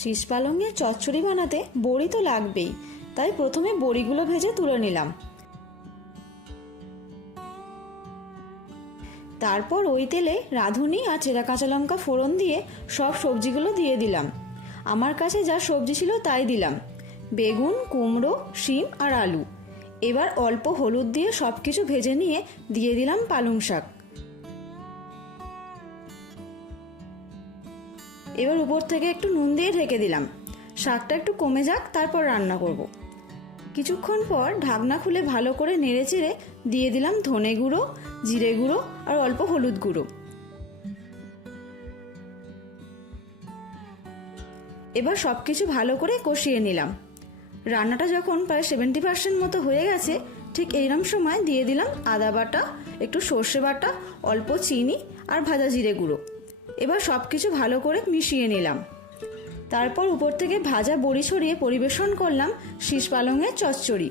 শীষ পালঙের চচ্চড়ি বানাতে বড়ি তো লাগবেই, তাই প্রথমে বড়িগুলো ভেজে তুলে নিলাম। তারপর ওই তেলে রাঁধুনি আর চেরা কাঁচা লঙ্কা ফোড়ন দিয়ে সব সবজিগুলো দিয়ে দিলাম। আমার কাছে যা সবজি ছিল তাই দিলাম, বেগুন, কুমড়ো, শিম আর আলু। এবার অল্প হলুদ দিয়ে সব কিছু ভেজে নিয়ে দিয়ে দিলাম পালং শাক। এবার উপর থেকে একটু নুন দিয়ে ঢেকে দিলাম, শাকটা একটু কমে যাক, তারপর রান্না করব। কিছুক্ষণ পর ঢাকনা খুলে ভালো করে নেড়েচেড়ে দিয়ে দিলাম ধনে গুঁড়ো, জিরে গুঁড়ো আর অল্প হলুদ গুঁড়ো। এবার সব কিছু ভালো করে কষিয়ে নিলাম। রান্নাটা যখন প্রায় 70% মতো হয়ে গেছে, ঠিক এইরকম সময় দিয়ে দিলাম আদা বাটা, একটু সর্ষে বাটা, অল্প চিনি আর ভাজা জিরে গুঁড়ো। এবার সব কিছু ভালো করে মিশিয়ে নিলাম। তারপর উপর থেকে ভাজা বড়ি ছড়িয়ে পরিবেশন করলাম শীষ পালঙের চচ্চড়ি।